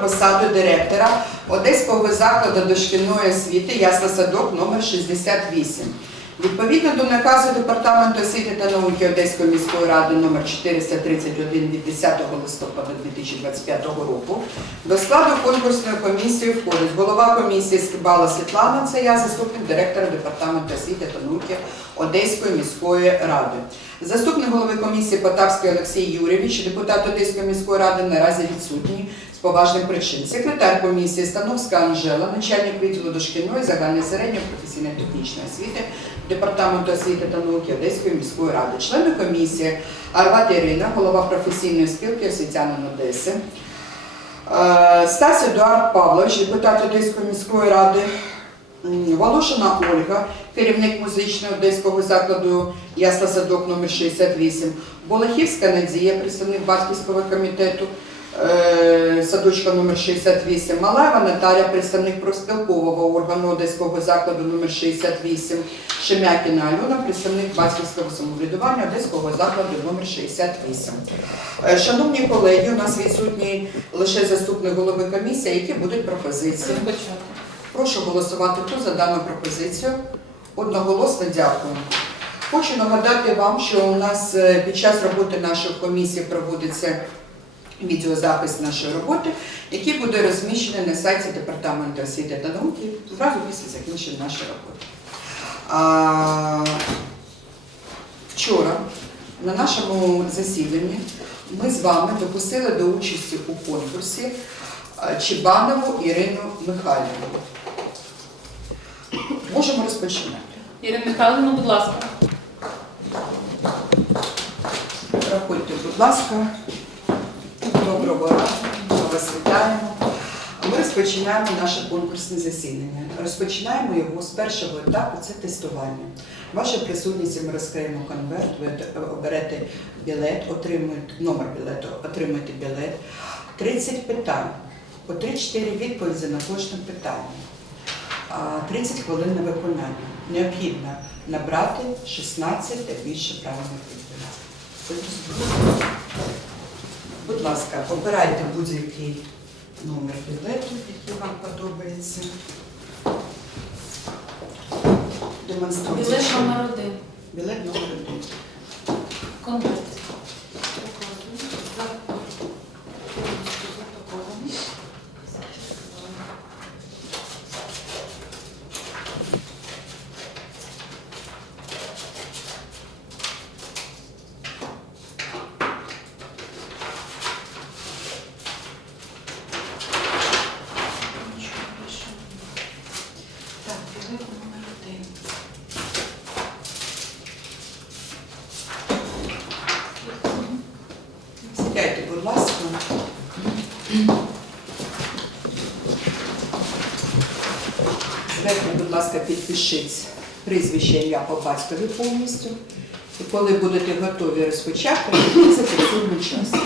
посаду директора Одеського закладу дошкільної освіти Ясла Садок номер 68. Відповідно до наказу Департаменту освіти та науки Одеської міської ради номер 431 від 10 листопада 2025 року до складу конкурсної комісії входить голова комісії Скибала Світлана, це я заступник директора Департаменту освіти та науки Одеської міської ради. Заступник голови комісії Потапський Олексій Юрійович, депутат Одеської міської ради наразі відсутній з поважних причин. Секретар комісії Становська Анжела, начальник відділу дошкільної загальної середньої професійної технічної освіти Департаменту освіти та науки Одеської міської ради. Члени комісії Арват Ірина, голова професійної спілки освітянин Одеси. Е, Стас Едуард Павлович, депутат Одеської міської ради. Волошина Ольга, керівник музичного одеського закладу Ясла Садок номер 68, Болохівська Надія, представник батьківського комітету садочка номер 68, Малаєва Наталя, представник профспілкового органу Одеського закладу номер 68, Шемякіна Альона, представник батьківського самоврядування Одеського закладу номер 68. Е, Шановні колеги, у нас відсутній лише заступник голови комісії, які будуть пропозиції. Прошу голосувати. Хто за дану пропозицію? Одноголосно дякую. Хочу нагадати вам, що у нас е, під час роботи нашої комісії проводиться відеозапис нашої роботи, який буде розміщений на сайті Департаменту освіти та науки зразу після закінчення нашої роботи. А, вчора на нашому засіданні ми з вами допустили до участі у конкурсі Чебанову Ірину Михайлівну. Можемо розпочинати. Ірина Михайловна, будь ласка. Проходьте, будь ласка. Доброго ранку. Вас вітаємо. Ми розпочинаємо наше конкурсне засідання. Розпочинаємо його з першого етапу це тестування. Ваша присутність ми розкриємо конверт, ви оберете білет, отримуєте номер білету, отримуєте білет. 30 питань, по 3-4 відповіді на кожне питання. 30 хвилин на виконання. Необхідно набрати 16 та більше правильних відповідей. Це? Будь ласка, обирайте будь-який номер білету, який вам подобається. Демонструйте. Білет номер один. Білет номер один. Конверт. Так, білет номер один. Сідайте, будь ласка. Зверху, будь ласка, підпишіть прізвище ім'я по батькові повністю. І коли будете готові розпочати, за зафіксуємо час.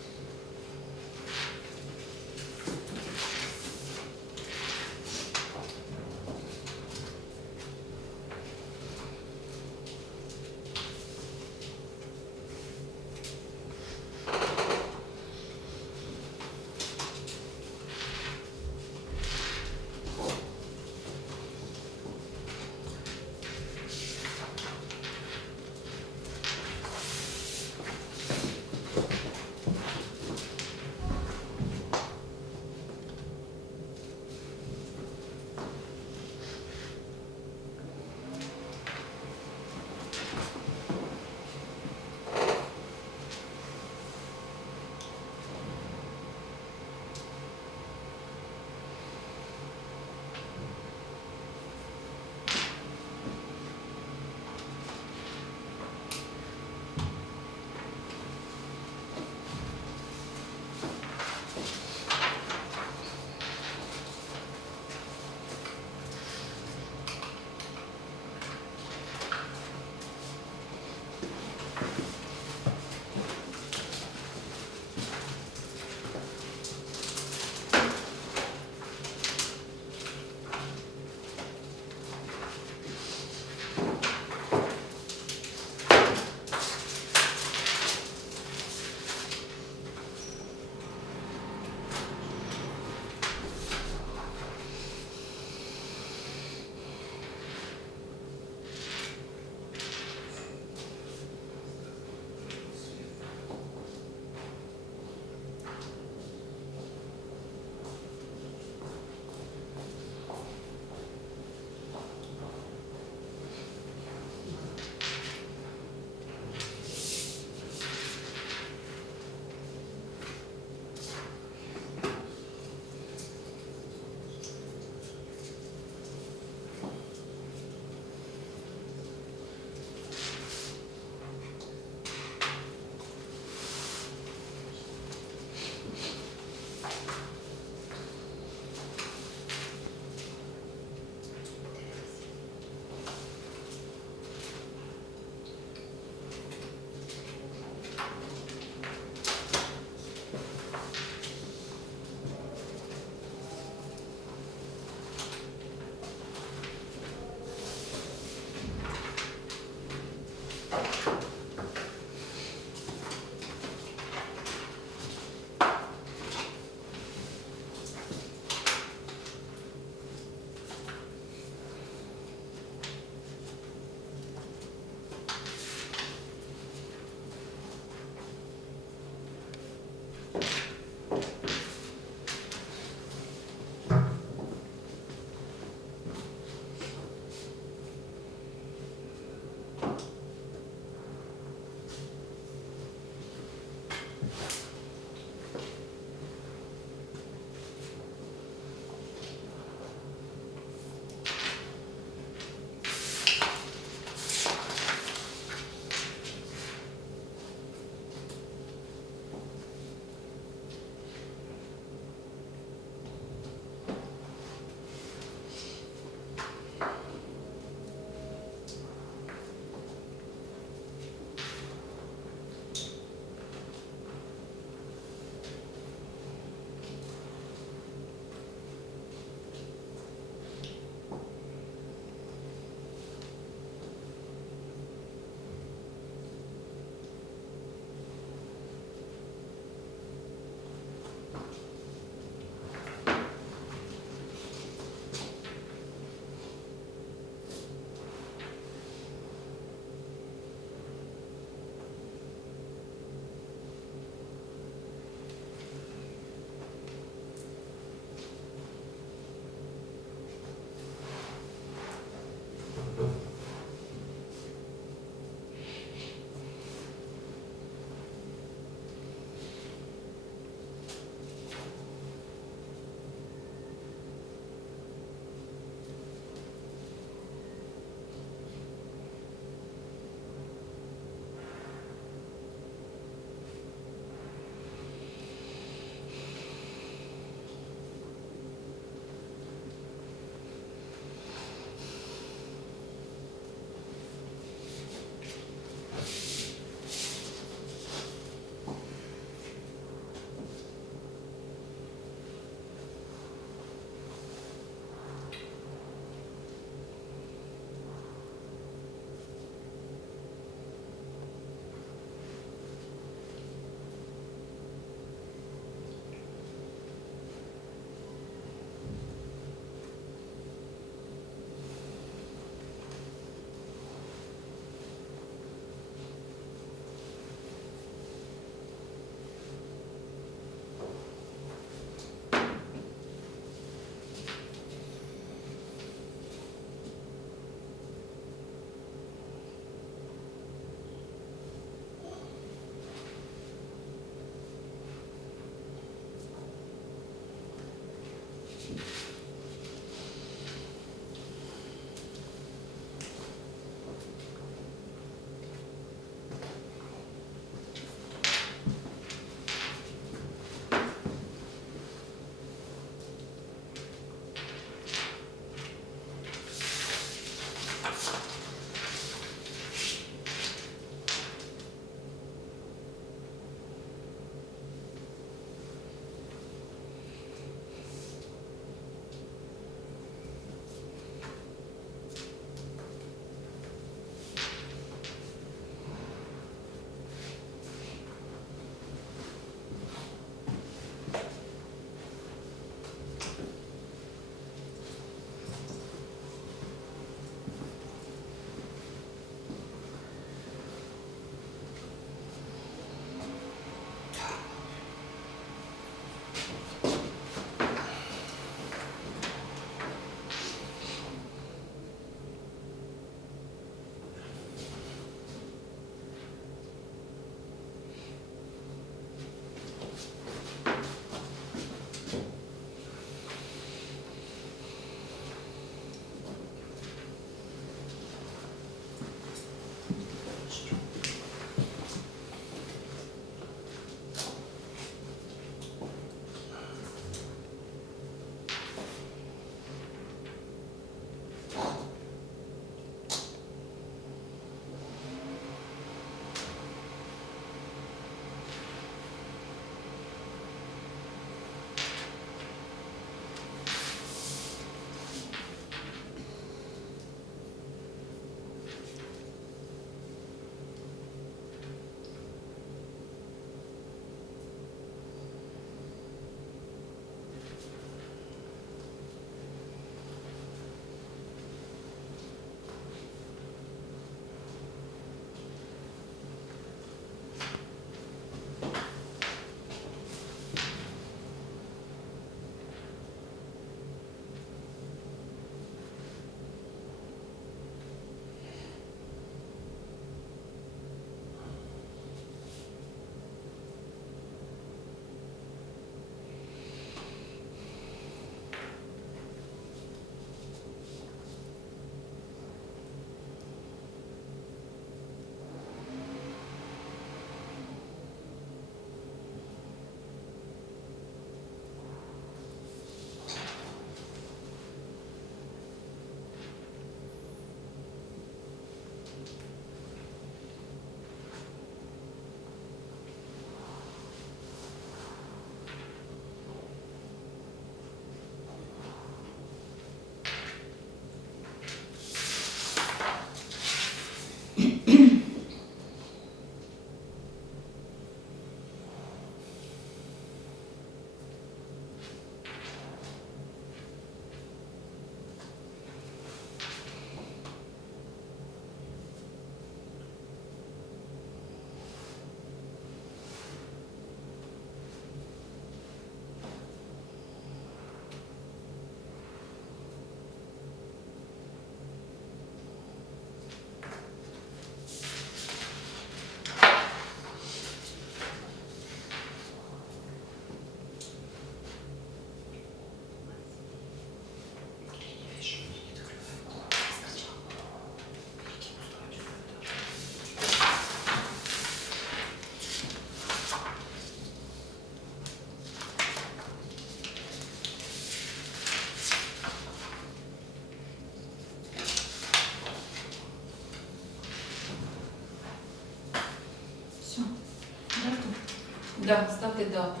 Да, ставте дату.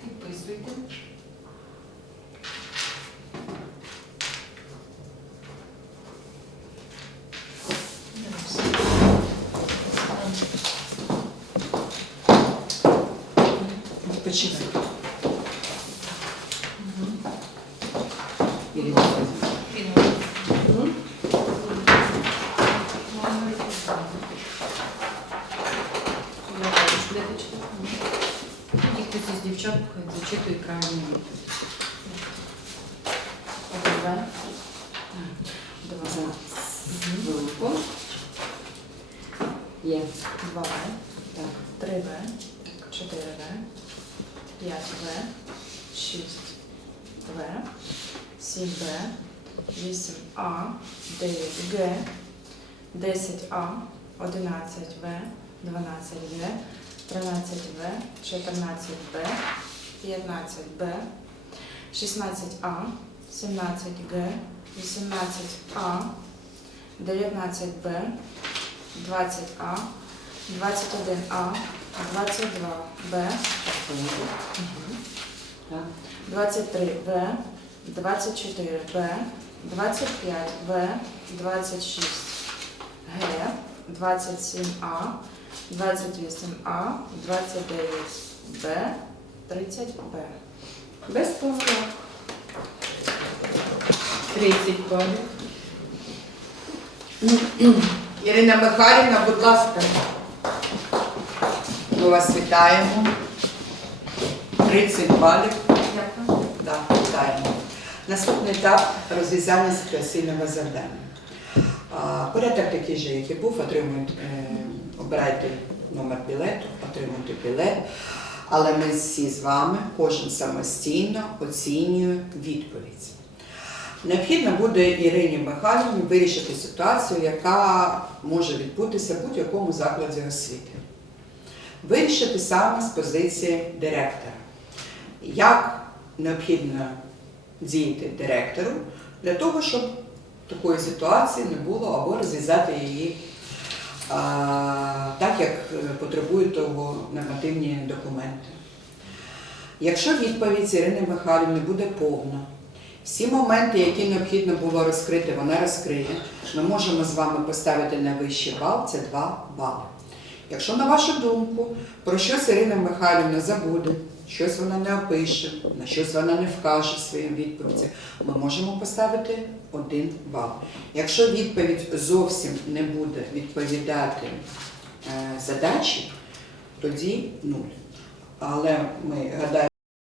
Підписуйте. Почекай. Фіно. Хай зачитує правильно відповідь. Добре. Два. Велику. Є. Два В. Так. Три В. Чотири В. П'ять В. Шість В. Сім Б. Вісім А. Дев'ять Г. Десять А. Одинадцять В. Дванадцять Г. 13В, 14Б, 15Б, 16А, 17Г, 18А, 19Б, 20А, 21А, 22Б, 23В, 24Б, 25В, 26Г, 27А, 28А, 29Б, 30Б. Без помилок. 30 балів. Ірина Михайлівна, будь ласка. Ми вас вітаємо. 30 балів. Дякую. Да, вітаємо. Наступний етап розв'язання ситуаційного завдання. Порядок такий же, як і був, отримують, е, обирайте номер білету, отримуйте білет. Але ми всі з вами, кожен самостійно оцінює відповідь. Необхідно буде Ірині Михайлівні вирішити ситуацію, яка може відбутися в будь-якому закладі освіти. Вирішити саме з позиції директора. Як необхідно діяти директору для того, щоб такої ситуації не було, або розв'язати її так, як е, потребують того нормативні документи. Якщо відповідь Ірини Михайлівни буде повна, всі моменти, які необхідно було розкрити, вона розкриє, ми можемо з вами поставити найвищий бал це 2 бали. Якщо, на вашу думку, про щось Ірина Михайлівна забуде, щось вона не опише, на щось вона не вкаже своїм відповідям, ми можемо поставити один бал. Якщо відповідь зовсім не буде відповідати е, задачі, тоді нуль. Але ми гадаємо.